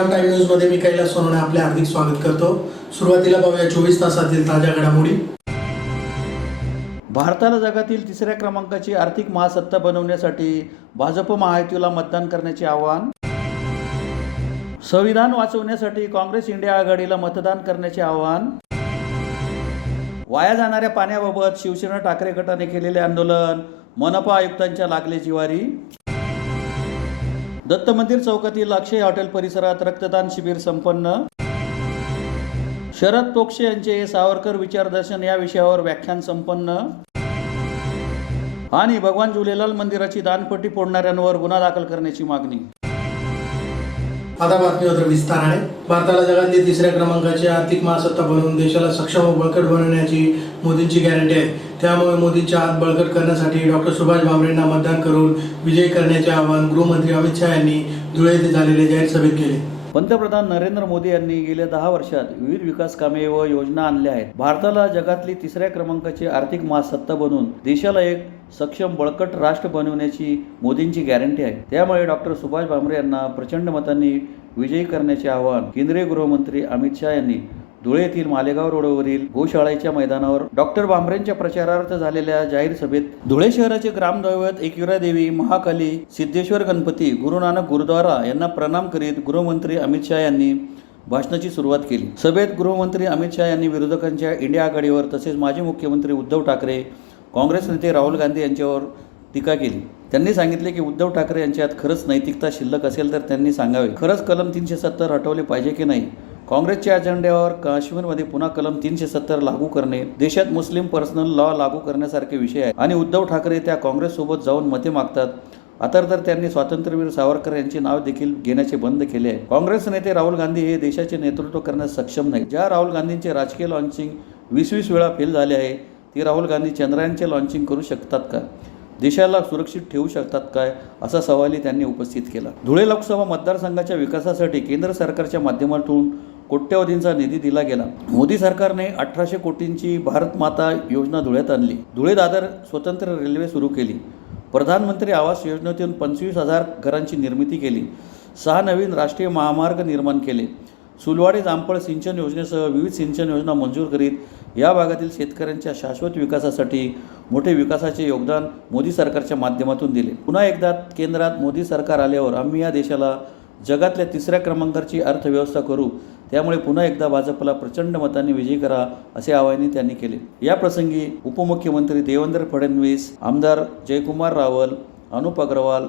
Shriram time news मध्ये मी कैलास सोनवणे आपले हार्दिक स्वागत करतो। सुरुवातीला पाहूया 24 तासातील ताज्या घडामोडी। भारताला जगातील तिसऱ्या क्रमांकाची आर्थिक महासत्ता बनवण्यासाठी भाजप महायुतीला मतदान करण्याचे आवाहन। संविधान वाचवण्यासाठी काँग्रेस इंडिया आघाडीला मतदान करण्याचे आवाहन। वाया जाणाऱ्या पाण्याबाबत शिवसेना ठाकरे गटाने केलेले आंदोलन मनपा आयुक्तांच्या लागले जिवारी। दत्त मंदिर चौकातील अक्षय हॉटेल परिसरात रक्तदान शिबिर संपन्न। शरद पोक्षे यांचे सावरकर विचारदर्शन या विषयावर व्याख्यान संपन्न। आणि भगवान झुलेलाल मंदिराची दानपट्टी फोडणाऱ्यांवर गुन्हा दाखल करण्याची मागणी। आता बातमीपत्र विस्ताराने। भारताला जगातील तिसऱ्या क्रमांकाची आर्थिक महासत्ता बनवून देशाला सक्षम व बळकट बनवण्याची मोदींची गॅरंटी आहे। त्यामुळे मोदींचा हात बळकट करण्यासाठी डॉक्टर सुभाष भामरेंना मतदान करून विजयी करण्याचे आवाहन गृहमंत्री अमित शहा यांनी धुळे येथे झालेल्या जाहीर सभेत केले। पंतप्रधान नरेंद्र मोदी यांनी गेल्या 10 वर्षात विविध विकास कामे व योजना आणल्या आहेत। भारताला जगातली तिसऱ्या क्रमांकाची आर्थिक महासत्ता बनवून देशाला एक सक्षम बळकट राष्ट्र बनवण्याची मोदींची गॅरंटी आहे। त्यामुळे डॉक्टर सुभाष भामरे यांना प्रचंड मतांनी विजयी करण्याचे आवाहन केंद्रीय गृहमंत्री अमित शहा यांनी धुळे येथील मालेगाव रोडवरील गोशाळेच्या मैदानावर डॉक्टर भामरेंच्या प्रचारार्थ झालेल्या जाहीर सभेत धुळे शहराचे ग्रामदैवत एकविरा देवी, महाकाली, सिद्धेश्वर गणपती, गुरु नानक गुरुद्वारा यांना प्रणाम करीत गृहमंत्री अमित शहा यांनी भाषणाची सुरुवात केली। सभेत गृहमंत्री अमित शहा यांनी विरोधकांच्या इंडिया आघाडीवर तसेच माजी मुख्यमंत्री उद्धव ठाकरे, काँग्रेस नेते राहुल गांधी यांच्यावर टीका केली। त्यांनी सांगितले की उद्धव ठाकरे यांच्यात खरंच नैतिकता शिल्लक असेल तर त्यांनी सांगावे, खरंच कलम 370 हटवले पाहिजे की नाही। काँग्रेसच्या अजेंड्यावर काश्मीरमध्ये पुन्हा कलम 370 लागू करणे, देशात मुस्लिम पर्सनल लॉ लागू करण्यासारखे विषय आहेत आणि उद्धव ठाकरे त्या काँग्रेस सोबत जाऊन मते मागतात। आता तर त्यांनी स्वातंत्र्यवीर सावरकर यांचे नाव देखील घेण्याचे बंद केले आहे। काँग्रेस नेते राहुल गांधी हे देशाचे नेतृत्व करण्यास सक्षम नाही। ज्या राहुल गांधींचे राजकीय लॉन्चिंग 20 वेळा फेल झाले आहे, ती राहुल गांधी चंद्रयानचे लॉन्चिंग करू शकतात का? देशाला सुरक्षित ठेवू शकतात काय, असा सवालही त्यांनी उपस्थित केला। धुळे लोकसभा मतदारसंघाच्या विकासासाठी केंद्र सरकारच्या माध्यमातून कोट्यवधींचा निधी दिला गेला। मोदी सरकारने 1800 कोटींची भारत माता योजना धुळ्यात आणली। धुळे दादर स्वतंत्र रेल्वे सुरू केली। प्रधानमंत्री आवास योजनेतून 25,000 घरांची निर्मिती केली। 6 नवीन राष्ट्रीय महामार्ग निर्माण केले। सुलवाडी जामफळ सिंचन योजनेसह विविध सिंचन योजना मंजूर करीत या भागातील शेतकऱ्यांच्या शाश्वत विकासासाठी मोठे विकासाचे योगदान मोदी सरकारच्या माध्यमातून दिले। पुन्हा एकदा केंद्रात मोदी सरकार आल्यावर आम्ही या देशाला जगातल्या तिसऱ्या क्रमांकाची अर्थव्यवस्था करू। त्यामुळे पुन्हा एकदा भाजपला प्रचंड मतांनी विजयी करा, असे आवाहनही त्यांनी केले। या प्रसंगी उपमुख्यमंत्री देवेंद्र फडणवीस, आमदार जयकुमार रावल, अनुप अग्रवाल,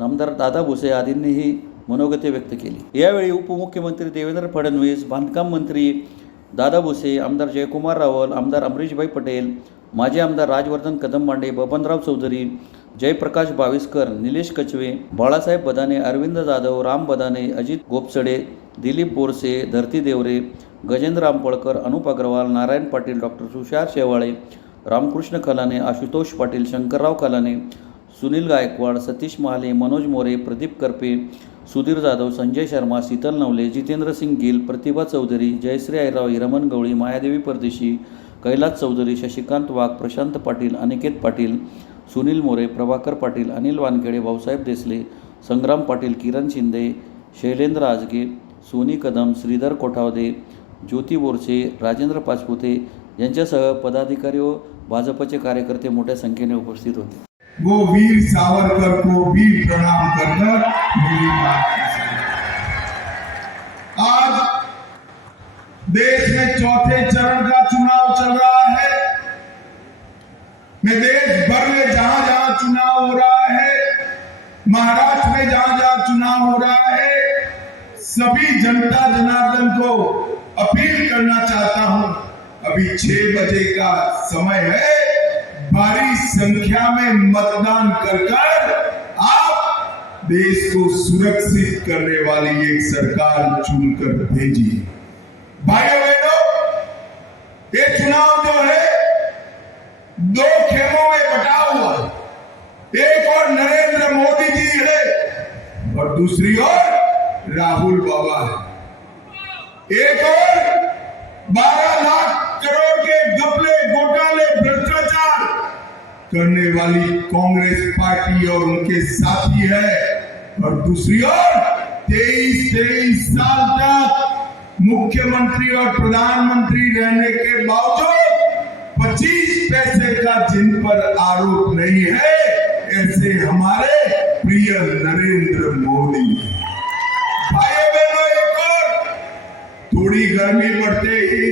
आमदार दादा भुसे आदींनीही मनोगते व्यक्त केली। यावेळी उपमुख्यमंत्री देवेंद्र फडणवीस, बांधकाम मंत्री दादा भुसे, आमदार जयकुमार रावल, आमदार अमरीशभाई पटेल, माजी आमदार राजवर्धन कदमबांडे, बबनराव चौधरी, जयप्रकाश बाविस्कर, निलेश कचवे, बाळासाहेब बदाने, अरविंद जाधव, राम बदाने, अजित गोपचडे, दिलीप बोरसे, धरती देवरे, गजेंद्र आंबळकर, अनुप अग्रवाल, नारायण पाटील, डॉक्टर तुषार शेवाळे, रामकृष्ण खलाने, आशुतोष पाटील, शंकरराव खलाने, सुनील गायकवाड, सतीश महाले, मनोज मोरे, प्रदीप करपे, सुधीर जाधव, संजय शर्मा, शीतल नवले, जितेंद्र सिंग गिल, प्रतिभा चौधरी, जयश्री आयराव, हिरमन गवळी, मायादेवी परदेशी, कैलास चौधरी, शशिकांत वाघ, प्रशांत पाटील, अनिकेत पाटील, सुनील मोरे, प्रभाकर पाटील, अनिल वानखेडे, भाऊसाहेब देसले, संग्राम पाटील, किरण शिंदे, शैलेंद्र आजगे, सोनी कदम, श्रीधर कोठावदे, ज्योती बोरसे, राजेंद्र पाचपुते यांच्यासह पदाधिकारी व भाजपचे कार्यकर्ते मोठ्या संख्येने उपस्थित होते। वो वीर सावरकर को भी प्रणाम करकर मेरी बात आज देश में चौथे चरण का चुनाव चल रहा है। मैं देश भर में जहां जहां चुनाव हो रहा है, महाराष्ट्र में जहां जहां चुनाव हो रहा है, सभी जनता जनार्दन को अपील करना चाहता हूं, अभी 6 बजे का समय है, भारी संख्या में मतदान कर आप देश को सुरक्षित करने वाली एक सरकार चुनकर भेजिए। भाइयों बहनों, ये चुनाव जो है 2 खेमों में बटा हुआ है। एक और नरेंद्र मोदी जी है और दूसरी ओर राहुल बाबा है। एक और 12 लाख करोड़ के घपले, घोटाले, भ्रष्टाचार करने वाली कांग्रेस पार्टी और उनके साथी है और दूसरी ओर 23 साल तक मुख्यमंत्री और प्रधानमंत्री रहने के बावजूद 25 पैसे का जिन पर आरोप नहीं है, ऐसे हमारे प्रिय नरेंद्र मोदी। भाइयों बहनों, एक और थोड़ी गर्मी बढ़ते ही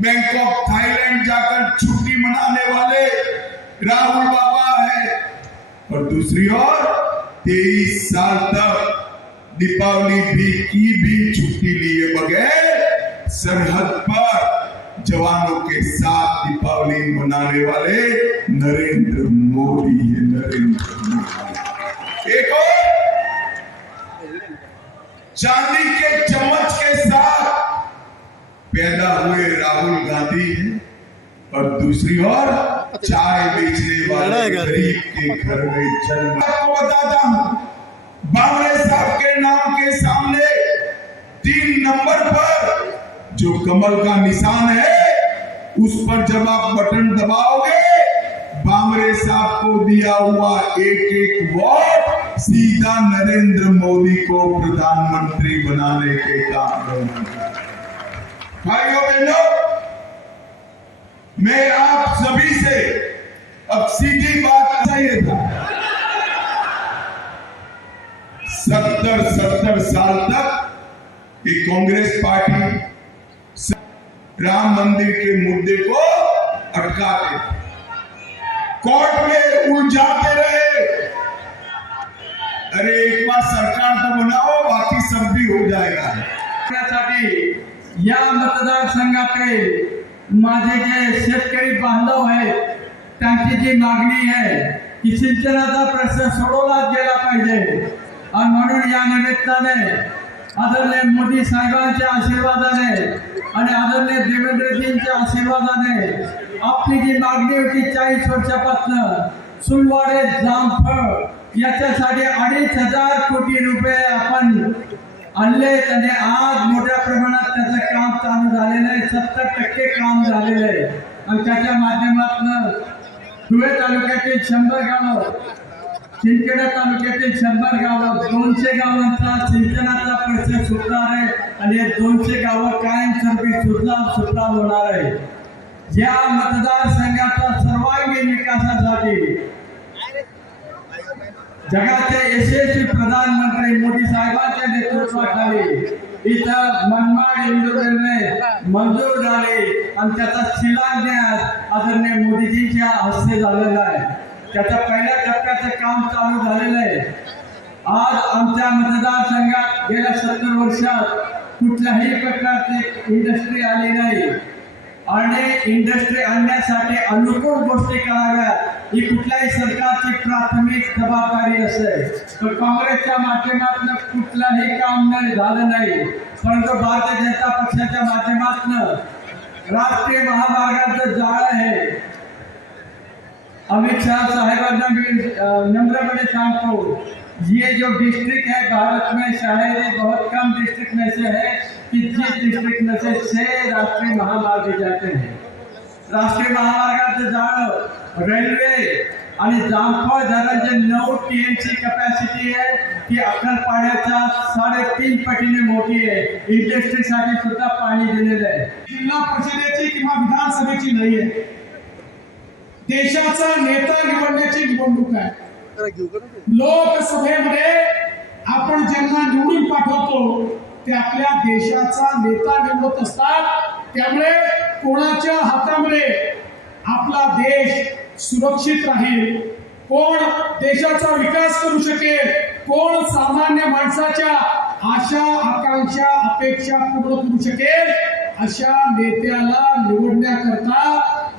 बैंकॉक थाईलैंड जाकर छुट्टी मनाने वाले राहुल बाबा है, और दूसरी ओर 23 साल तक दीपावली की भी छुट्टी लिए बगैर सरहद पर जवानों के साथ दीपावली मनाने वाले नरेंद्र मोदी है। नरेंद्र मोदी एक और चांदी के चम्मच के साथ पैदा हुए राहुल गांधी है, और दूसरी ओर चाय बेचने वाले गरीब के घर में जन्म। आपको बताता हूं, बावड़े साहब के नाम के सामने 3 नंबर पर जो कमल का निशान है, उस पर जब आप बटन दबाओगे, बावड़े साहब को दिया हुआ एक वोट सीधा नरेंद्र मोदी को प्रधानमंत्री बनाने के काम में। भाइयों बहनों, मैं आप सभी से अब सीधी बात चाहिए था। 70 साल तक ये कांग्रेस पार्टी राम मंदिर के मुद्दे को अटकाते, कोर्ट में उलझाते रहे। अरे एक बार सरकार तो बनाओ, बाकी सब भी हो जाएगा। या मतदारसंघातील माझे जे शेतकरी बांधव आहेत, त्यांची जी मागणी आहे की सिंचनाचा प्रश्न सोडवला गेला पाहिजे, आणि म्हणून या निमित्ताने आदरणीय मोदी साहेबांच्या आशीर्वादाने आणि आदरणीय देवेंद्रजींच्या आशीर्वादाने आपली जी मागणी होती 40 वर्षापासून सुलवाडे जामफळ याच्यासाठी 2,500 कोटी रुपये आपण आणले, आणि आज मोठ्या प्रमाणात त्याचं काम चालू झालेलं आहे। 70% काम झालेलं आहे, आणि त्याच्या माध्यमातून धुळे तालुक्यातील 100 गावं, शिंदखेडा तालुक्यातील 100 गावं, 200 गावांचा सिंचनाचा प्रश्न सुटणार आहे, आणि 200 गावं कायमस्वरूपी सुटणार होणार आहे। या मतदारसंघाचा सर्वांगीण विकासासाठी जगाचे यशस्वी प्रधानमंत्री मोदी साहेबांच्या नेतृत्वाखाली इथं मनमाड इंदूर रेल्वे मंजूर झाली, आणि त्याचा शिलान्यास आदरणीय मोदीजींच्या हस्ते झालेला आहे। त्याच्या पहिल्या टप्प्याचं काम चालू झालेलं आहे। आज आमच्या मतदारसंघात गेल्या 70 वर्षात कुठल्याही प्रकारची इंडस्ट्री आली नाही, आणि इंडस्ट्री आणण्यासाठी अनुकूल गोष्टी कराव्यात ही कुठल्याही सरकारची प्राथमिक जबाबदारी असते। तर काँग्रेसच्या माध्यमातून कुठलंही काम झालं नाही, परंतु भारतीय जनता पक्षाच्या माध्यमातून राष्ट्रीय महामार्गाचं जाळं आहे। अमित शाह साहेबांना मी नम्रपणे सांगतो, ये जो डिस्ट्रिक्ट है भारत में शायद ये बहुत कम डिस्ट्रिक्ट में से है कि जिस डिस्ट्रिक्ट में से 6 राष्ट्रीय महामार्ग जाते हैं। राष्ट्रीय महामार्गाचं जाळं, रेल्वे आणि जामफळ धरण जे 9 TMC कॅपॅसिटी आहे, ती अक्कलपाड्याच्या 3.5 पटीने मोठी आहे। इंडस्ट्रीसाठी सुद्धा पाणी दिलेलं आहे। जिल्हा परिषदेची किंवा विधानसभेची नाही आहे, देशाचा नेता निवडण्याची निवडणूक आहे। लोकसभेमध्ये आपण ज्यांना निवडून पाठवतो ते आपल्या देशाचा नेता निवडत असतात। त्यामुळे कोणाच्या हातामध्ये आपला देश सुरक्षित राहील, कोण देशाचा विकास करू शकेल, कोण सामान्य माणसाच्या आशा आकांक्षा अपेक्षा पूर्ण करू शकेल, अशा नेत्याला निवडण्याकरता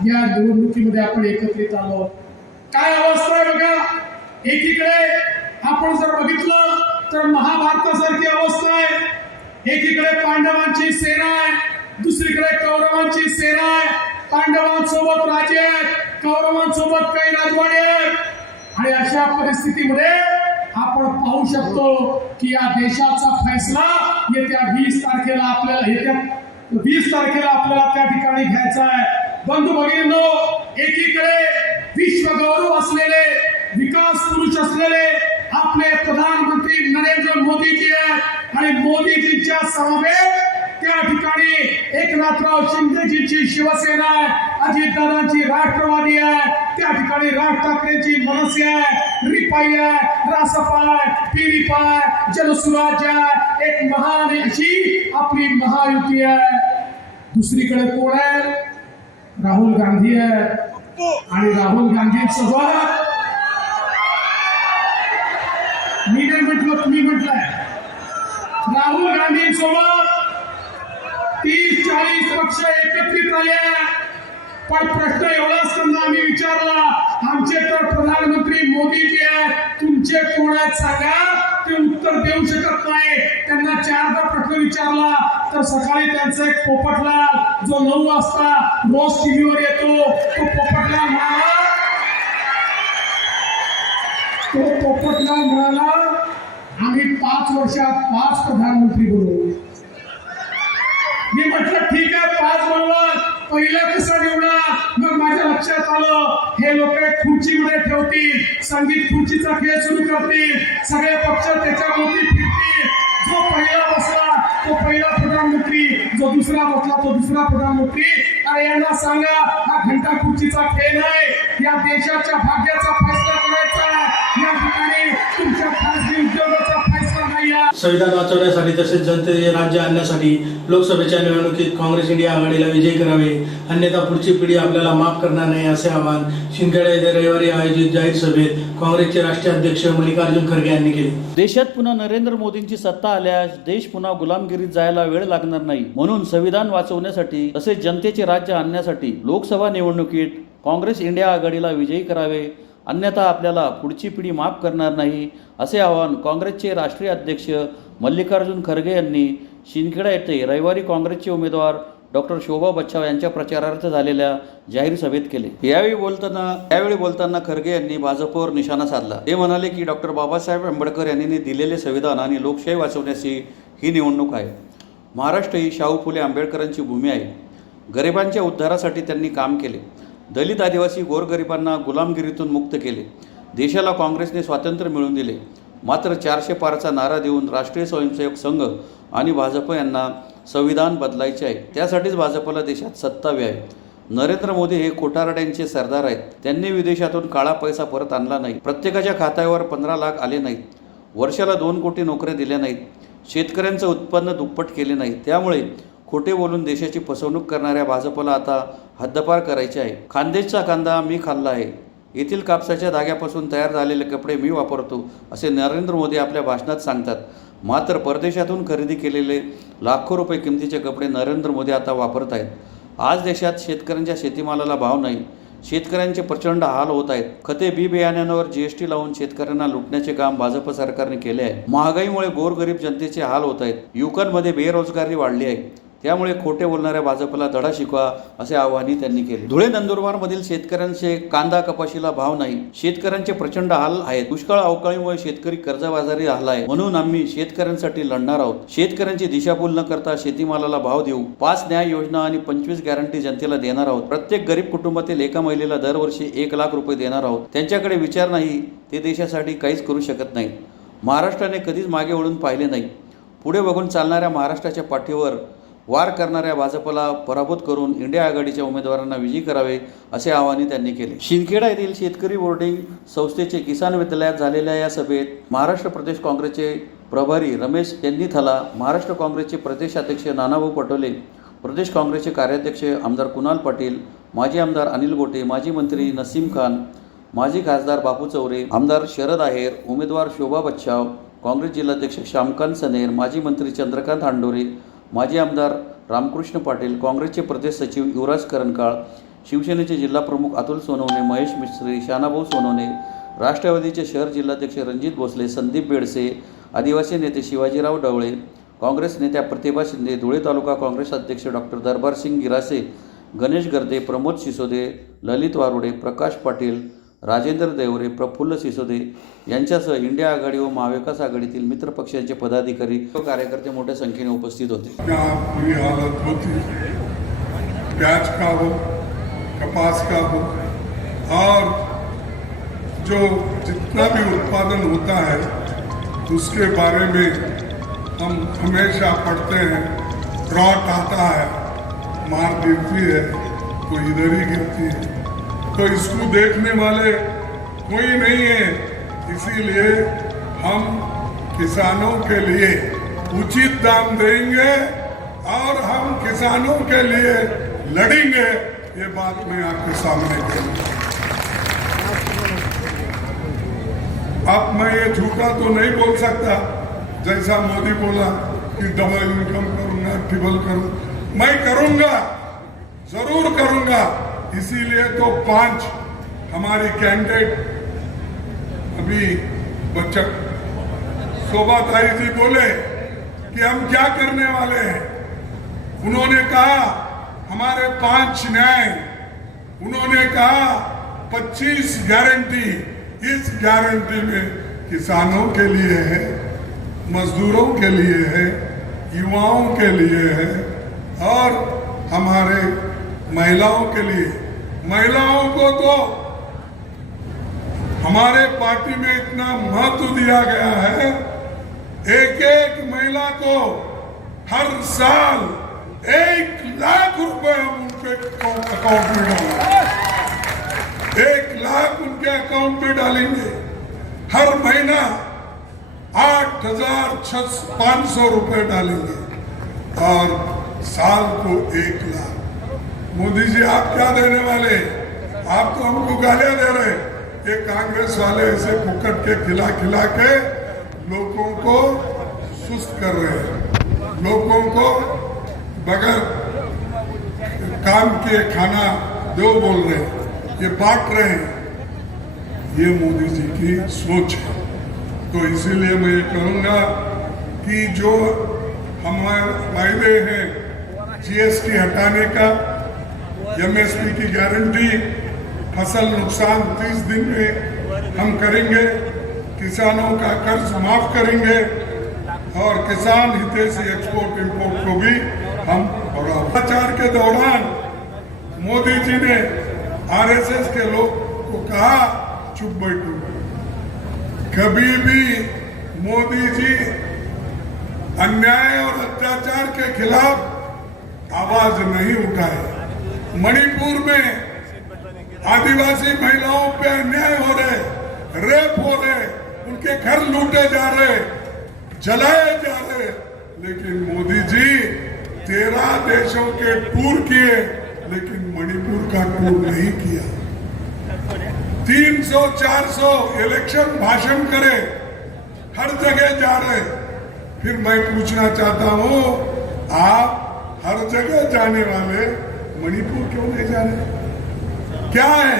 या निवडणुकीमध्ये आपण एकत्रित आलो। काय अवस्था आहे बघा, एकीकडे आपण जर बघितलं तर महाभारतासारखी अवस्था आहे। एकीकडे पांडवांची सेना आहे, दुसरीकडे कौरवांची सेना आहे। पांडवांसोबत राजे आहेत, कौरवांसोबत काही राजवाडे आहेत, आणि अशा परिस्थितीमध्ये आपण पाहू शकतो की या देशाचा फैसला येत्या 20 तारखेला आपल्याला त्या ठिकाणी घ्यायचा आहे। बंधू भगिनींनो, एकीकडे विश्वगौरव असलेले, विकास पुरुष असलेले आपले प्रधानमंत्री नरेंद्र मोदीजी आहेत आणि मोदीजींच्या समवेत त्या ठिकाणी एकनाथराव शिंदेजींची शिवसेना आहे, अजितदादांची राष्ट्रवादी आहे, त्या ठिकाणी राज ठाकरेंची मनसे आहे, रिपाई आहे, रासपा आहे, पिरिपा आहे, जनसुराज्य आहे, एक महान अशी आपली महायुती आहे. दुसरीकडे कोण आहे? राहुल गांधी आहे आणि राहुल गांधींसोबत मी नाही म्हटलं, तुम्ही म्हटलंय, राहुल गांधींसोबत 30-40 पक्ष एकत्रित आले. पण प्रश्न एवढाच त्यांना आम्ही विचारला, आमचे तर प्रधानमंत्री मोदीजी आहेत, तुमचे कोण आहेत सांगा. ते उत्तर देऊ शकत नाही. त्यांना 4दा प्रश्न विचारला तर सकाळी त्यांचा एक पोपटलाल जो 9 वाजता रोज टीव्हीवर येतो, तो पोपटलाल म्हणाला आम्ही 5 वर्षात 5 प्रधानमंत्री बनवू. मी म्हटलं ठीक आहे, 5 बनवा, पहिला कसा निवडा. मग माझ्या लक्षात आलं हे लोक खुर्चीमध्ये ठेवतील, संगीत खुर्चीचा खेळ सुरू करतील, सगळे पक्ष त्याच्याभोवती फिरतील. जो पहिला बसला तो पहिला प्रधानमंत्री, जो दुसरा बसला तो दुसरा प्रधानमंत्री. अरे यांना सांगा, हा घंटा खुर्चीचा खेळ नाही, या देशाच्या भाग्याचा फैसला करायचा. या ठिकाणी तुमच्या खासगी उद्योगाचा फैसला नाही आहे. संविधान वाचवण्यासाठी तसेच जनतेचे राज्य आणण्यासाठी लोकसभेच्या निवडणुकीत काँग्रेस इंडिया आघाडीला विजयी करावे, अन्यथा पुढची पिढी आपल्याला माफ करणार नाही असे आवाहन शिंदखेडा येथे रविवारी आयोजित जाहीर सभेत काँग्रेसचे राष्ट्रीय अध्यक्ष मल्लिकार्जुन खरगे यांनी केले. देशात पुन्हा नरेंद्र मोदींची सत्ता आल्यास देश पुन्हा गुलामगिरीत जायला वेळ लागणार नाही, म्हणून संविधान वाचवण्यासाठी तसेच जनतेचे राज्य आणण्यासाठी लोकसभा निवडणुकीत काँग्रेस इंडिया आघाडीला विजयी करावे, अन्यथा आपल्याला पुढची पिढी माफ करणार नाही असे आवाहन काँग्रेसचे राष्ट्रीय अध्यक्ष मल्लिकार्जुन खरगे यांनी शिंदखेडा येथे रविवारी काँग्रेसचे उमेदवार डॉक्टर शोभा बच्छाव यांच्या प्रचारार्थ झालेल्या जाहीर सभेत केले. यावेळी बोलताना खरगे यांनी भाजपवर निशाणा साधला. ते म्हणाले की डॉक्टर बाबासाहेब आंबेडकर यांनी दिलेले संविधान आणि लोकशाही वाचवण्याची ही निवडणूक आहे. महाराष्ट्र ही शाहू फुले आंबेडकरांची भूमी आहे. गरिबांच्या उद्धारासाठी त्यांनी काम केले. दलित आदिवासी गोरगरिबांना गुलामगिरीतून मुक्त केले. देशाला काँग्रेसने स्वातंत्र्य मिळवून दिले. मात्र 400 पारचा नारा देऊन राष्ट्रीय स्वयंसेवक संघ आणि भाजप यांना संविधान बदलायचे आहे. त्यासाठीच भाजपला देशात सत्ता हवी आहे. नरेंद्र मोदी हे खोटारड्यांचे सरदार आहेत. त्यांनी विदेशातून काळा पैसा परत आणला नाही. प्रत्येकाच्या खात्यावर 15 लाख आले नाहीत. वर्षाला 2 कोटी नोकऱ्या दिल्या नाहीत. शेतकऱ्यांचं उत्पन्न दुप्पट केले नाही. त्यामुळे खोटे बोलून देशाची फसवणूक करणाऱ्या भाजपला आता हद्दपार करायचे आहे. खानदेशचा कांदा मी खाल्ला आहे. येथील कापसाच्या धाग्यापासून तयार झालेले कपडे मी वापरतो असे नरेंद्र मोदी आपल्या भाषणात सांगतात. मात्र परदेशातून खरेदी केलेले लाखो रुपये किमतीचे कपडे नरेंद्र मोदी आता वापरत आहेत. आज देशात शेतकऱ्यांच्या शेतीमालाला भाव नाही. शेतकऱ्यांचे प्रचंड हाल होत आहेत. खते बी बियाण्यांवर GST लावून शेतकऱ्यांना लुटण्याचे काम भाजप सरकारने केले आहे. महागाईमुळे गोरगरीब जनतेचे हाल होत आहेत. युवकांमध्ये बेरोजगारी वाढली आहे. त्यामुळे खोटे बोलणाऱ्या भाजपला धडा शिकवा असे आवाहनही त्यांनी केले. धुळे नंदुरबारमधील शेतकऱ्यांचे कांदा कपाशीला भाव नाही. शेतकऱ्यांचे प्रचंड हाल आहेत. दुष्काळ अवकाळीमुळे शेतकरी कर्जबाजारी झाला आहे. म्हणून आम्ही शेतकऱ्यांसाठी लढणार आहोत. शेतकऱ्यांची दिशाभूल न करता शेतीमालाला भाव देऊ. 5 न्याय योजना आणि 25 गॅरंटी जनतेला देणार आहोत. प्रत्येक गरीब कुटुंबातील एका महिलेला दरवर्षी 1 लाख रुपये देणार आहोत. त्यांच्याकडे विचार नाही, ते देशासाठी काहीच करू शकत नाहीत. महाराष्ट्राने कधीच मागे वळून पाहिले नाही. पुढे बघून चालणाऱ्या महाराष्ट्राच्या पाठीवर वार करणाऱ्या भाजपला पराभूत करून इंडिया आघाडीच्या उमेदवारांना विजयी करावे असे आवाहनही त्यांनी केले. शिंदखेडा येथील शेतकरी बोर्डिंग संस्थेचे किसान विद्यालयात झालेल्या या सभेत महाराष्ट्र प्रदेश काँग्रेसचे प्रभारी रमेश चेन्नीथला, महाराष्ट्र काँग्रेसचे प्रदेशाध्यक्ष नानाभाऊ पटोले, प्रदेश काँग्रेसचे कार्याध्यक्ष आमदार कुणाल पाटील, माजी आमदार अनिल गोटे, माजी मंत्री नसीम खान, माजी खासदार बापू चौरे, आमदार शरद आहेर, उमेदवार शोभा बच्छाव, काँग्रेस जिल्हाध्यक्ष श्यामकांत सनेर, माजी मंत्री चंद्रकांत हांडोरे, माजी आमदार रामकृष्ण पाटील, काँग्रेसचे प्रदेश सचिव युवराज करंकाळ, शिवसेनेचे जिल्हाप्रमुख अतुल सोनवणे, महेश मिस्त्री, शानाभाऊ सोनवणे, राष्ट्रवादीचे शहर जिल्हाध्यक्ष रणजित भोसले, संदीप बेडसे, आदिवासी नेते शिवाजीराव डवळे, काँग्रेस नेत्या प्रतिभा शिंदे, धुळे तालुका काँग्रेस अध्यक्ष डॉक्टर दरबारसिंग गिरासे, गणेश गर्दे, प्रमोद सिसोदे, ललित वारुडे, प्रकाश पाटील, राजेंद्र देवरे, प्रफुल्ल सिसोदे यांच्यासह इंडिया आघाडी व महाविकास आघाडीतील मित्र पक्षांचे पदाधिकारी व कार्यकर्ते मोठ्या संख्येने उपस्थित होते. बुरी हालत होती, प्याज का हो, कपास का हो और जो जितना भी उत्पादन होता है उसके बारे में हम हमेशा पढ़ते हैं। ड्रॉट आता है, मार गिरती है तो इधर ही गिरती है, तो इसको देखने वाले कोई नहीं है। इसीलिए हम किसानों के लिए उचित दाम देंगे और हम किसानों के लिए लड़ेंगे, ये बात मैं आपके सामने कहूँगा। अब मैं ये झूठा तो नहीं बोल सकता जैसा मोदी बोला कि डबल इनकम करूंगा, ट्रिपल करूंगा। मैं करूंगा, जरूर करूंगा। इसीलिए तो 5 हमारी कैंडिडेट अभी बच्चा शोभाताई जी बोले कि हम क्या करने वाले हैं। उन्होंने कहा हमारे 5 न्याय, उन्होंने कहा 25 गारंटी। इस गारंटी में किसानों के लिए है, मजदूरों के लिए है, युवाओं के लिए है और हमारे महिलाओं के लिए। महिलाओं को तो हमारे पार्टी में इतना महत्व दिया गया है, एक महिला को हर साल 1 लाख रुपए हम उनके अकाउंट में डालेंगे। 1 लाख उनके अकाउंट में डालेंगे। हर महीना 8,500 रुपए डालेंगे और साल को 1 लाख। मोदी जी आप क्या देने वाले? आप तो हमको गालियां दे रहे। ये कांग्रेस वाले ऐसे फुकट के खिला खिला के लोगों को सुस्त कर रहे हैं, लोगों को बगैर काम किए खाना दो बोल रहे हैं, ये बांट रहे हैं। ये मोदी जी की सोच है। तो इसीलिए मैं ये कहूँगा कि जो हमारे फायदे हैं जीएसटी हटाने का, एमएसपी की गारंटी, फसल नुकसान 30 दिन में हम करेंगे, किसानों का कर्ज माफ करेंगे और किसान हितैषी एक्सपोर्ट इंपोर्ट को भी हम भ्रष्टाचार के दौरान मोदी जी ने आरएसएस के लोग को कहा चुप बैठो। कभी भी मोदी जी अन्याय और अत्याचार के खिलाफ आवाज नहीं उठाए। मणिपुर में आदिवासी महिलाओं पे अन्याय हो रहे, रेप हो रहे, उनके घर लूटे जा रहे, जलाए जा रहे, लेकिन मोदी जी 13 देशों के टूर किए लेकिन मणिपुर का टूर नहीं किया। 300-400 इलेक्शन भाषण करे, हर जगह जा रहे। फिर मैं पूछना चाहता हूं, आप हर जगह जाने वाले मणिपुर क्यों नहीं जा रहे? क्या है?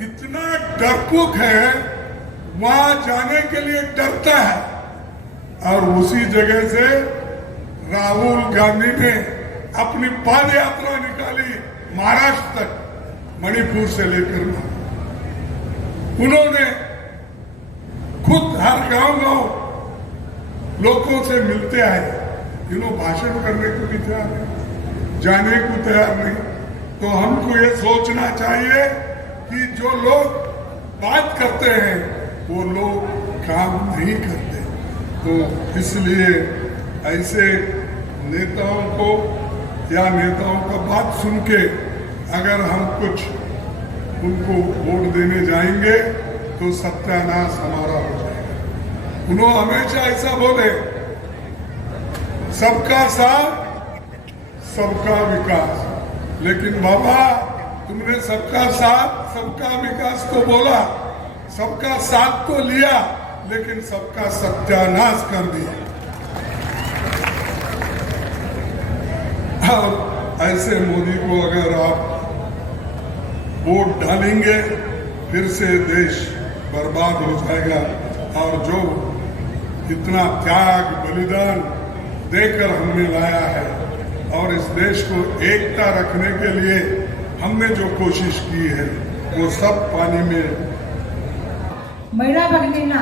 इतना डरपोक है, वहां जाने के लिए डरता है। और उसी जगह से राहुल गांधी ने अपनी पद यात्रा निकाली महाराष्ट्र तक, मणिपुर से लेकर। उन्होंने खुद हर गांव लोगों से मिलते आए, भाषण करने को भी तैयार नहीं, जाने को तैयार नहीं। तो हमको ये सोचना चाहिए कि जो लोग बात करते हैं वो लोग काम नहीं करते। तो इसलिए ऐसे नेताओं को या नेताओं का बात सुन के अगर हम कुछ उनको वोट देने जाएंगे तो सत्यानाश हमारा हो जाएगा। उन्होंने हमेशा ऐसा बोले, सबका साथ सबका विकास। लेकिन बाबा तुमने सबका साथ सबका विकास तो बोला, सबका साथ तो लिया, लेकिन सबका सत्यानाश कर दिया। और ऐसे मोदी को अगर आप वोट डालेंगे फिर से देश बर्बाद हो जाएगा। और जो इतना त्याग बलिदान देकर हमने लाया है और इस देश को एकता रखने के लिए हमने जो कोशिश की है वो सब पानी में। महिला भगिनींना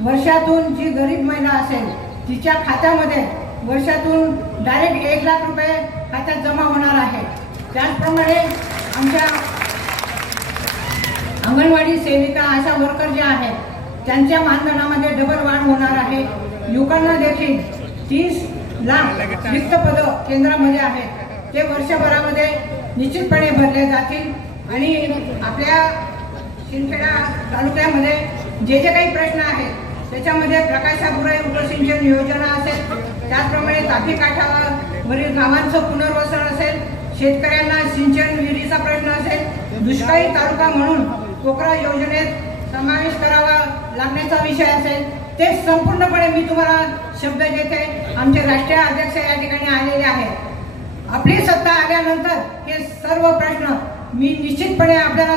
वर्षातून जी गरीब महिला असेल तिच्या खात्यामध्ये वर्षातून डायरेक्ट 1 लाख रुपये खात्यात जमा होणार आहे। त्याचप्रमाणे आमच्या अंगणवाडी सेविका आशा वर्कर ज्या आहेत त्यांच्या मानधनामध्ये डबल वाढ होणार आहे. युवकांना देखील 30 लाख रिक्त पदं केंद्रामध्ये आहेत ते वर्षभरामध्ये निश्चितपणे भरले जातील. आणि आपल्या शिंदखेडा तालुक्यामध्ये जे काही प्रश्न आहेत त्याच्यामध्ये प्रकाशापुरे उपसिंचन योजना असेल, त्याचप्रमाणे तापी काठावरील गावांचं पुनर्वसन असेल, शेतकऱ्यांना सिंचन विहिरीचा प्रश्न असेल, दुष्काळी तालुका म्हणून पोखरा योजनेत समावेश करावा लागण्याचा विषय असेल, ते संपूर्णपणे मी तुम्हाला शब्द देते. आमचे राष्ट्रीय अध्यक्ष या ठिकाणी आलेले आहेत. आपली सत्ता आल्यानंतर हे सर्व प्रश्न मी निश्चितपणे आपल्याला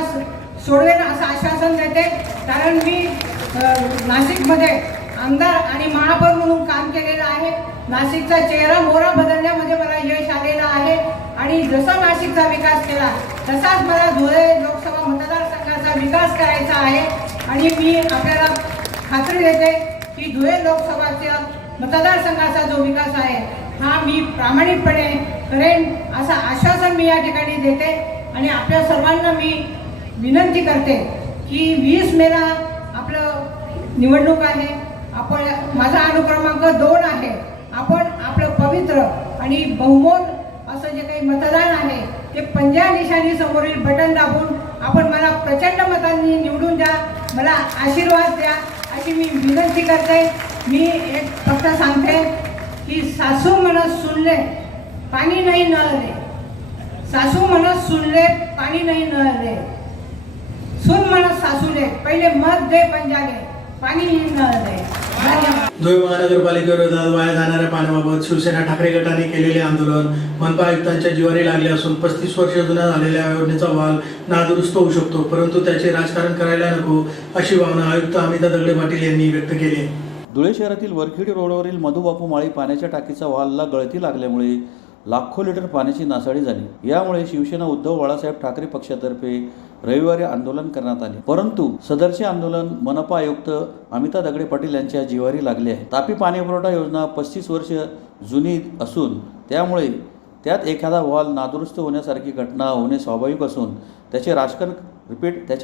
सोडवेन असं आश्वासन देते. कारण मी नाशिकमध्ये आमदार आणि महापौर म्हणून काम केलेलं आहे. नाशिकचा चेहरा मोहरा बदलण्यामध्ये मला यश आलेलं आहे. आणि जसा नाशिकचा विकास केला तसाच मला धुळे लोकसभा मतदारसंघाचा विकास करायचा आहे. आणि मी आपल्याला खात्री देते की धुळे लोकसभाच्या मतदारसंघाचा जो विकास आहे हा मी प्रामाणिकपणे करेन असं आश्वासन मी या ठिकाणी देते. आणि आपल्या सर्वांना मी विनंती करते की 20 मेला आपलं निवडणूक आहे. आपण माझा अनुक्रमांक 2 आहे. आपण आपलं पवित्र आणि बहुमोल असं जे काही मतदान आहे ते पंजा निशाणी समोरील बटन दाबून आपण मला प्रचंड मतांनी निवडून द्या, मला आशीर्वाद द्या अशी मी विनंती करते. मी एक फक्त सांगते की सासू म्हणत सुनले पाणी नाही नळले, सासू म्हणत सुनले पाणी नाही नळले, सून म्हणत सासूले पहिले मत दे पंजाले पाणी नळले. धन्यवाद. धुळे महानगरपालिकेविरोधात वाया जाणाऱ्या पाण्याबाबत शिवसेना ठाकरे गटाने केलेले आंदोलन मनपा आयुक्तांच्या जिवारी लागले असून 35 वर्ष जुना झालेल्या योजनेचा वाल नादुरुस्त होऊ शकतो, परंतु त्याचे राजकारण करायला नको अशी भावना आयुक्त अमिता दगडे पाटील यांनी व्यक्त केली आहे. धुळे शहरातील वरखेडी रोडवरील मधुबापू माळी पाण्याच्या टाकीचा वालला गळती लागल्यामुळे लाखो लिटर पाण्याची नासाडी झाली. यामुळे शिवसेना उद्धव बाळासाहेब ठाकरे पक्षातर्फे रविवारी आंदोलन करण्यात आले, परंतु सदरचे आंदोलन मनपा आयुक्त अमिता दगडे पाटील यांच्या जिवारी लागले आहे. तापी पाणीपुरवठा योजना 35 वर्ष जुनी असून त्यामुळे त्यात एखादा वाल नादुरुस्त होण्यासारखी घटना होणे स्वाभाविक असून त्याचे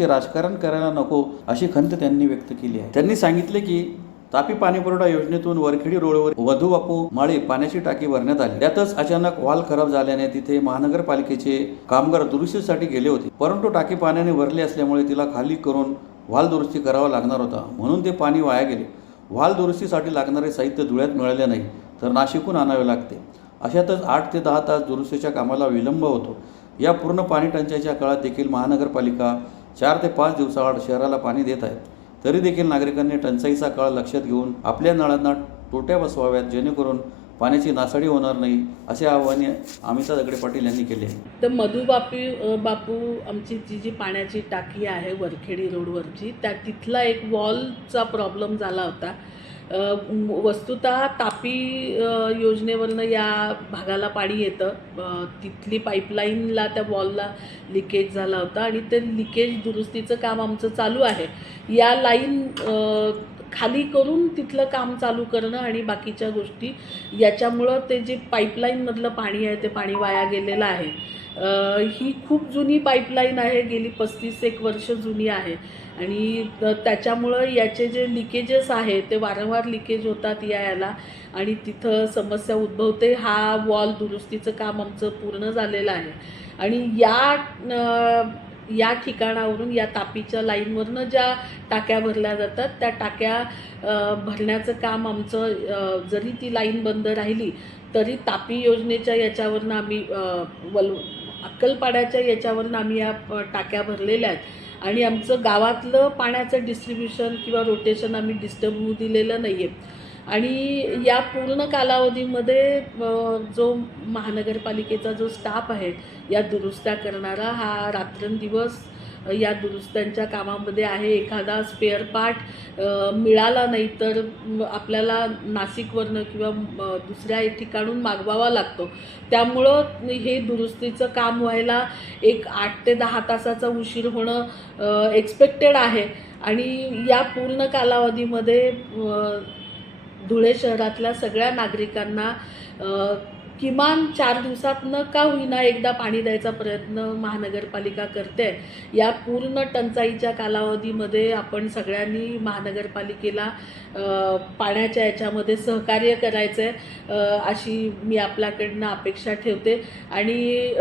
राजकारण करायला नको अशी खंत त्यांनी व्यक्त केली आहे. त्यांनी सांगितले की तापी पाणीपुरवठा योजनेतून वरखेडी रोडवर मधुबापू माळी पाण्याची टाकी भरण्यात आली. त्यातच अचानक वाल खराब झाल्याने तिथे महानगरपालिकेचे कामगार दुरुस्तीसाठी गेले होते, परंतु टाकी पाण्याने भरली असल्यामुळे तिला खाली करून वाल दुरुस्ती करावा लागणार होता, म्हणून ते पाणी वाया गेले. वाल दुरुस्तीसाठी लागणारे साहित्य धुळ्यात मिळाले नाही तर नाशिकहून आणावे लागते. अशातच 8 ते 10 तास दुरुस्तीच्या कामाला विलंब होतो. या पूर्ण पाणी टंचाईच्या काळात देखील महानगरपालिका 4 ते 5 दिवसाआड शहराला पाणी देत आहे. तरी देखील नागरिकांनी टंचाईचा काळ लक्षात घेऊन आपल्या नळांना टोट्या बसवाव्यात, जेणेकरून पाण्याची नासाडी होणार नाही असे आवाहन अमिता दगडे पाटील यांनी केले आहे. तर बापू आमची जी पाण्याची टाकी आहे वरखेडी रोडवरची तिथला एक वॉलचा प्रॉब्लेम झाला होता. वस्तुतः तापी योजनेवरनं या भागाला पाणी येतं. तिथली पाईपलाईनला त्या वॉलला लिकेज झाला होता आणि ते लिकेज दुरुस्तीचं काम आमचं चालू आहे. या लाईन खाली करून तिथलं काम चालू करणं आणि बाकीच्या गोष्टी याच्यामुळं ते जे पाईपलाईनमधलं पाणी आहे ते पाणी वाया गेलेलं आहे. ही खूप जुनी पाईपलाईन आहे, गेली 35 वर्ष जुनी आहे आणि त्याच्यामुळं याचे जे लिकेजेस आहे ते वारंवार लिकेज होतात याला आणि तिथं समस्या उद्भवते. हा वॉल दुरुस्तीचं काम आमचं पूर्ण झालेलं आहे आणि या ठिकाणावरून या तापीच्या लाईनवरनं ज्या टाक्या भरल्या जातात त्या टाक्या भरण्याचं काम आमचं जरी ती लाईन बंद राहिली तरी तापी योजनेच्या याच्यावरनं आम्ही अक्कलपाड्याच्या याच्यावरनं आम्ही या टाक्या भरलेल्या आहेत आणि आमचं गावातलं पाण्याचं डिस्ट्रीब्युशन किंवा रोटेशन आम्ही डिस्टर्ब होऊ दिलेलं नाही आहे. आणि या पूर्ण कालावधीमध्ये जो महानगरपालिकेचा जो स्टाफ आहे या दुरुस्त्या करणारा हा रात्रंदिवस या दुरुस्त्यांच्या कामामध्ये आहे. एखादा स्पेअर पार्ट मिळाला नाही तर आपल्याला नाशिकवरनं किंवा दुसऱ्या ठिकाणून मागवावा लागतो. त्यामुळं हे दुरुस्तीचं काम व्हायला एक 8 ते 10 तासाचा उशीर होणं एक्सपेक्टेड आहे. आणि या पूर्ण कालावधीमध्ये धुळे शहरातल्या सगळ्या नागरिकांना किमान 4 दिवसात न का होईना एकदा पाणी द्यायचा प्रयत्न महानगरपालिका करते. या पूर्ण टंचाईच्या कालावधीमध्ये आपण सगळ्यांनी महानगरपालिकेला पाण्याच्या याच्यामध्ये सहकार्य करायचं आहे अशी मी आपल्याकडनं अपेक्षा ठेवते. आणि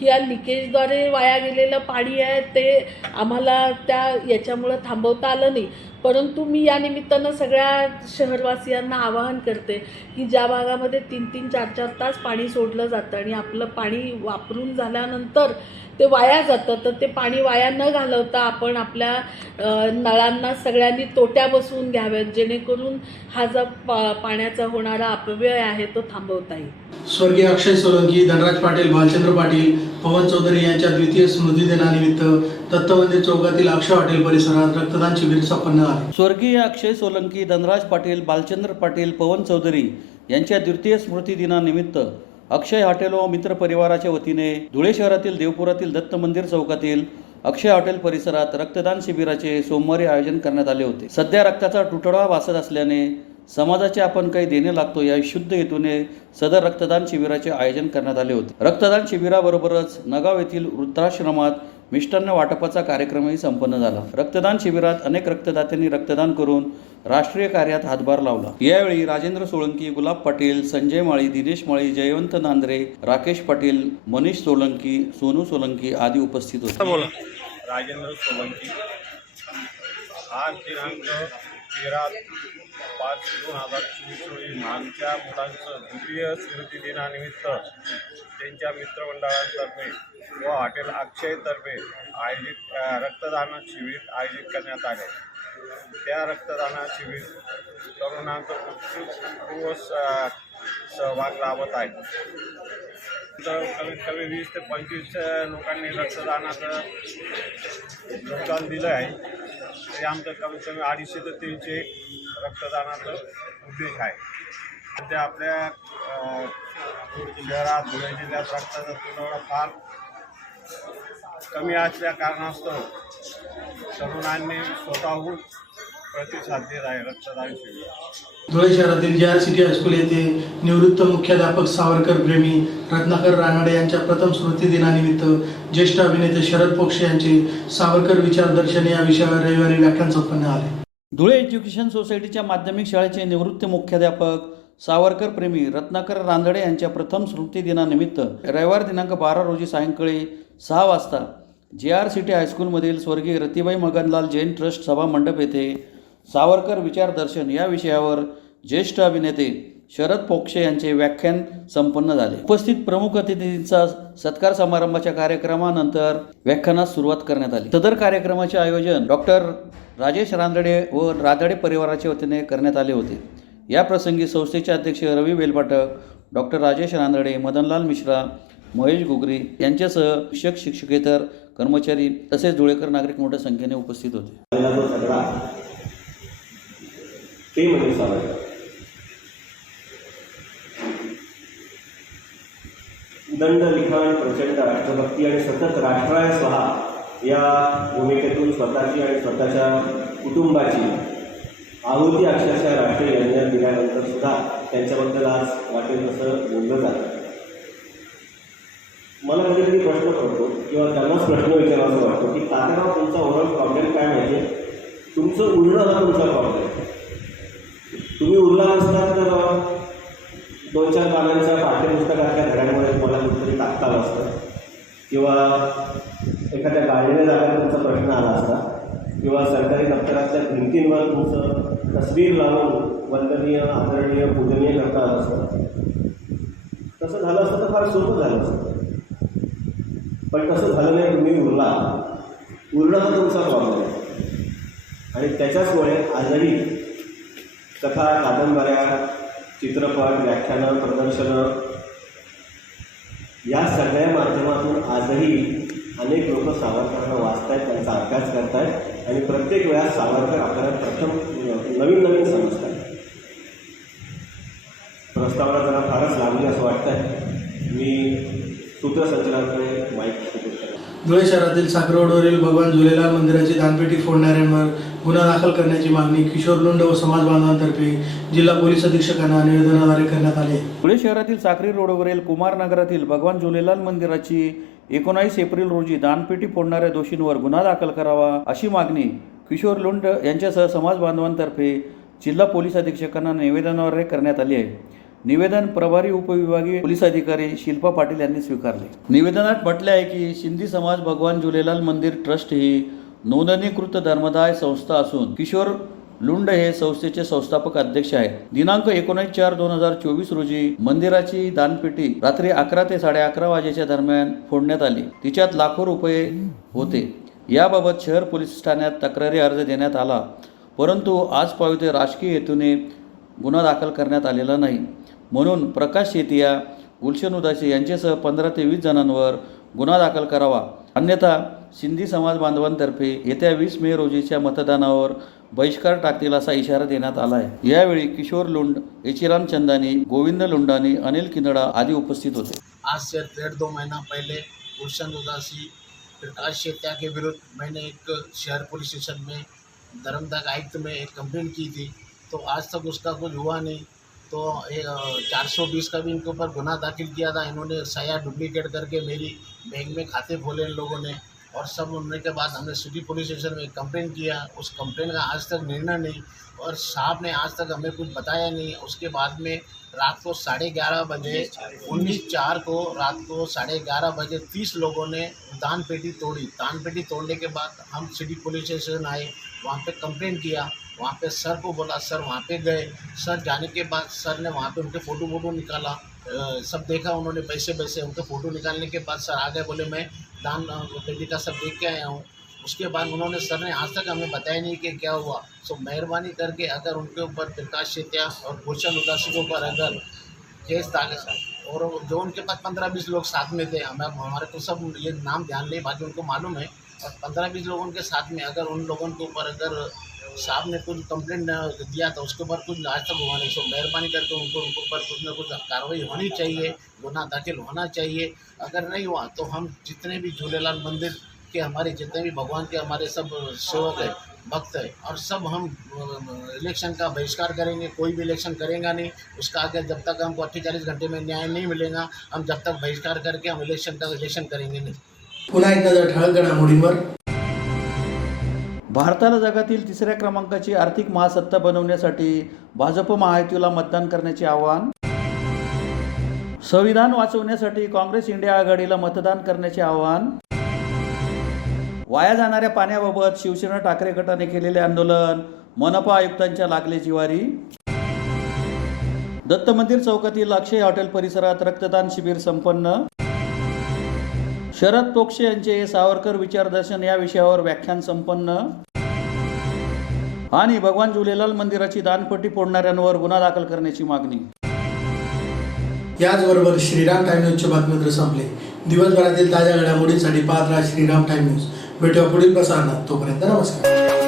ह्या लिकेजद्वारे वाया गेलेलं पाणी आहे ते आम्हाला त्या याच्यामुळं थांबवता आलं नाही. परंतु मी या निमित्तानं सगळ्या शहरवासियांना आवाहन करते की ज्या भागामध्ये 3-3, 4-4 तास पाणी सोडलं जातं आणि आपलं पाणी वापरून झाल्यानंतर ते वाया जातं, तर ते पाणी वाया न घालवता आपण आपल्या नळांना सगळ्यांनी तोट्या बसवून घ्याव्यात, जेणेकरून हा जो पाण्याचा होणारा अपव्यय आहे तो थांबवता येईल. स्वर्गीय अक्षय सोलंकी, धनराज पाटील, भालचंद्र पाटील, पवन चौधरी यांच्या द्वितीय स्मृती दिनानिमित्त दत्त मंदिर चौकातील अक्षय हॉटेल परिसरात रक्तदान शिबिर संपन्न झाले. स्वर्गीय अक्षय सोलंकी, धनराज पाटील, भालचंद्र पाटील, पवन चौधरी यांच्या द्वितीय स्मृती दिनानिमित्त अक्षय हॉटेल व मित्र परिवाराच्या वतीने धुळे शहरातील देवपुरातील दत्त मंदिर चौकातील अक्षय हॉटेल परिसरात रक्तदान शिबिराचे सोमवारी आयोजन करण्यात आले होते. सध्या रक्ताचा तुटवडा भासत असल्याने समाजाचे आपण काही देणे लागतो या शुद्ध हेतूने सदर रक्तदान शिबिराचे आयोजन करण्यात आले होते. रक्तदान शिबिराबरोबरच नगाव येथील वृद्धाश्रमात मिष्टान्न वाटपाचा कार्यक्रमही संपन्न झाला. रक्तदान शिबिरात अनेक रक्तदात्यांनी रक्तदान करून राष्ट्रीय कार्यात हातभार लावला. यावेळी राजेंद्र सोळंकी, गुलाब पाटील, संजय माळी, दिनेश माळी, जयवंत नांद्रे, राकेश पाटील, मनीष सोलंकी, सोनू सोलंकी आदी उपस्थित होते. राजेंद्र सोलंकी आज दिनांक 13/5/2024 रोजी आमच्या मुलांचं द्वितीय स्मृती दिनानिमित्त त्यांच्या मित्रमंडळांतर्फे व हॉटेल अक्षयतर्फे आयोजित रक्तदान शिबिर आयोजित करण्यात आले. त्या रक्तदान शिबिर तरुणांचा उत्स्फूर्त सहभाग लाभत आहे. कमीत कमी 20 ते 25 लोकांनी रक्तदानाचं योगदान दिलं आहे. ते आमचं कमीत कमी 250 ते 300 रक्तदानाचं उद्देश आहे. सध्या आपल्या शहरात धुळे जिल्ह्यात रक्ताचा तुटवडा फार कमी असल्या कारणास्तव तरुणांनी स्वतःहून प्रतिसाद दिला आहे रक्तदान शिबिर. धुळे शहरातील JR सिटी हायस्कूल येथे निवृत्त मुख्याध्यापक सावरकर प्रेमी रत्नाकर रानडे यांच्या प्रथम स्मृती दिनानिमित्त ज्येष्ठ अभिनेते शरद पोक्षे यांचे सावरकर विचार दर्शन या विषयावर रविवारी व्याख्यान संपन्न झाले. धुळे एज्युकेशन सोसायटीच्या माध्यमिक शाळेचे निवृत्त मुख्याध्यापक सावरकर प्रेमी रत्नाकर रानडे यांच्या प्रथम स्मृती दिनानिमित्त रविवार दिनांक 12 रोजी सायंकाळी 6 वाजता JR सिटी हायस्कूलमधील स्वर्गीय रतिबाई मगनलाल जैन ट्रस्ट सभा मंडप येथे सावरकर विचार दर्शन या विषयावर ज्येष्ठ अभिनेते शरद पोक्षे यांचे व्याख्यान संपन्न झाले. उपस्थित प्रमुख अतिथींचा सत्कार समारंभाच्या कार्यक्रमानंतर व्याख्यानास सुरुवात करण्यात आली. सदर कार्यक्रमाचे आयोजन डॉक्टर राजेश रानडे व रानडे परिवाराच्या वतीने करण्यात आले होते. या प्रसंगी संस्थेचे अध्यक्ष रवी वेलपाटक, डॉक्टर राजेश रानडे, मदनलाल मिश्रा, महेश घुगरी यांच्यासह शिक्षक, शिक्षकेतर कर्मचारी तसेच धुळेकर नागरिक मोठ्या संख्येने उपस्थित होते. ते म्हणजे सावरकर. दंड, लिखाण, प्रचंड राष्ट्रभक्ती आणि सतत राष्ट्राय स्वहा या भूमिकेतून स्वतःची आणि स्वतःच्या कुटुंबाची आहुती अक्षरशः राष्ट्रीय यज्ञात दिल्यानंतर सुद्धा त्यांच्याबद्दल आज वाटेल तसं बोललं जातं. मला कधीकधी प्रश्न पडतो किंवा त्यांनाच प्रश्न विचारायचा वाटतो की तात्याराव तुमचा ओव्हरऑल प्रॉब्लेम काय माहिती? तुमचं उरणं हा तुमचा प्रॉब्लेम. तुम्ही उरला नसतात तर 2-4 पानांच्या पाठ्यपुस्तकातल्या धड्यांमुळे तुम्हाला कुठेतरी टाकता आलं असतं किंवा एखाद्या गाडीने जागा तुमचा प्रश्न आला असता किंवा सरकारी दप्तरातल्या भिंतींवर तुमचं तस्वीर लावून वंदनीय, आदरणीय, पूजनीय करता आलं असतं. तसं झालं असतं तर फार सोपं झालं असतं. पण तसं झालं नाही. तुम्ही उरणं हा तुमचा प्रॉब्लेम आहे आणि त्याच्याचमुळे आजही कथा, कादंबऱ्या, चित्रपट, व्याख्यानं, प्रदर्शनं या सगळ्या माध्यमातून आजही अनेक लोक सावरकरांना वाचत आहेत, त्यांचा अभ्यास करत आहेत आणि प्रत्येक वेळा सावरकर आपल्याला प्रथम नवीन समजतात. प्रस्तावना जरा फारच लांबली असं वाटतं आहे. मी सूत्रसंचालनाकडे माईक सुपूर्द करा. धुळे शहरातील साखर रोडवरील भगवान झुलेलाल मंदिराची दानपेटी फोडणाऱ्यांवर गुन्हा दाखल करण्याची मागणी किशोर लुंड व समाज बांधवांतर्फे जिल्हा पोलीस अधीक्षकांना निवेदनाद्वारे करण्यात आली आहे. धुळे शहरातील साक्री रोडवरील कुमार नगरातील भगवान झुलेलाल मंदिराची 19 एप्रिल रोजी दानपेटी फोडणाऱ्या दोषींवर गुन्हा दाखल करावा अशी मागणी किशोर लुंड यांच्यासह समाज बांधवांतर्फे जिल्हा पोलीस अधीक्षकांना निवेदनाद्वारे करण्यात आले आहे. निवेदन प्रभारी उपविभागीय पोलीस अधिकारी शिल्पा पाटील यांनी स्वीकारले. निवेदनात म्हटले आहे की सिंधी समाज भगवान झुलेलाल मंदिर ट्रस्ट ही नोंदणीकृत धर्मदाय संस्था असून किशोर लुंड हे संस्थेचे संस्थापक अध्यक्ष आहेत. दिनांक 19/4/2024 रोजी मंदिराची दानपेटी रात्री 11 ते 11:30 वाजेच्या दरम्यान फोडण्यात आली. तिच्यात लाखो रुपये होते. याबाबत शहर पोलीस ठाण्यात तक्रारी अर्ज देण्यात आला, परंतु आज पावित्र्य राजकीय हेतूने गुन्हा दाखल करण्यात आलेला नाही. म्हणून प्रकाश शेतिया, गुलशन उदासी यांच्यासह 15 ते 20 जणांवर गुन्हा दाखल करावा, अन्यथा सिंधी समाज बांधवांतर्फे येत्या 20 मे रोजीच्या मतदानावर बहिष्कार टाकतील असा इशारा देण्यात आला आहे. यावेळी किशोर लुंड, एचिराम चंदानी, गोविंद लुंडानी, अनिल किंदडा आदी उपस्थित होते. आज से 1.5-2 महीना पहले गुलशन उदासी, प्रकाश शेतिया के विरुद्ध मैंने एक शहर पुलिस स्टेशन में धर्मदाय आयुक्त में एक कंप्लेंट की थी, तो आज तक उसका कुछ हुआ नहीं. तो 420 का भी इनके ऊपर गुनाह दाखिल किया था. इन्होंने सया डुप्लीकेट करके मेरी बैंक में खाते खोले इन लोगों ने, और सब होने के बाद हमने सिटी पुलिस स्टेशन में एक कंप्लेंट किया. उस कंप्लेंट का आज तक निर्णय नहीं, और साहब ने आज तक हमें कुछ बताया नहीं. उसके बाद में रात को 11:30 बजे 19/4 को रात को 11:30 बजे 30 लोगों ने दानपेटी तोड़ी. दानपेटी तोड़ने के बाद हम सिटी पुलिस स्टेशन आए, वहाँ पे कंप्लेंट किया. वहाँ पे सर को बोला, सर वहाँ पे गए. सर जाने के बाद सर ने वहाँ पे उनके फ़ोटो निकाला, सब देखा उन्होंने, पैसे उनके फ़ोटो निकालने के बाद सर आ गए, बोले मैं दान पेटी का सब देख के आया हूँ. उसके बाद उन्होंने, सर ने आज तक हमें बताया नहीं कि क्या हुआ. सो मेहरबानी करके अगर उनके ऊपर प्रकाश शेतिया और गुलशन उदासी के ऊपर अगर केस दाखिल, और जो उनके पास 15-20 लोग साथ में थे, हमारे को सब ये नाम ध्यान नहीं, बाकी उनको मालूम है, और 15-20 लोगों के साथ में अगर उन लोगों के ऊपर अगर साहब ने कुछ कंप्लेंट दिया तो उसके ऊपर कुछ आज तक हुआ नहीं. सो मेहरबानी करके उनके ऊपर कुछ न कुछ कार्रवाई होनी चाहिए, गुनाह दाखिल होना चाहिए. अगर नहीं हुआ तो हम जितने भी झूलेलाल मंदिर के हमारे जितने भी भगवान के हमारे सब सेवक है, भक्त है, और सब हम इलेक्शन का बहिष्कार करेंगे. कोई भी इलेक्शन करेगा नहीं उसका, अगर जब तक हमको 48 घंटे में न्याय नहीं मिलेगा, हम जब तक बहिष्कार करके हम इलेक्शन करेंगे नाही. पुन्हा एक नजर ठळक घडामोडींवर. भारताला जगातील 3ऱ्या क्रमांकाची आर्थिक महासत्ता बनवण्यासाठी भाजप महायुतीला मतदान करण्याचे आवाहन. संविधान वाचवण्यासाठी काँग्रेस इंडिया आघाडीला मतदान करण्याचे आवाहन. वाया जाणाऱ्या पाण्याबाबत शिवसेना ठाकरे गटाने केलेले आंदोलन, मनपा आयुक्तांच्या लागले जिवारी. दत्त मंदिर चौकातील अक्षय हॉटेल परिसरात रक्तदान शिबिर संपन्न. शरद पोक्षे यांचे सावरकर विचारदर्शन या विषयावर व्याख्यान संपन्न. आणि भगवान झुलेलाल मंदिराची दानपेटी फोडणाऱ्यांवर गुन्हा दाखल करण्याची मागणी. याचबरोबर श्रीराम टाइम न्यूजचे बातमीपत्र संपले. दिवसभरातील ताज्या घडामोडींसाठी पाहत राहा श्रीराम टाइम न्यूज. भेटूया पुढील प्रसारणात. तोपर्यंत नमस्कार.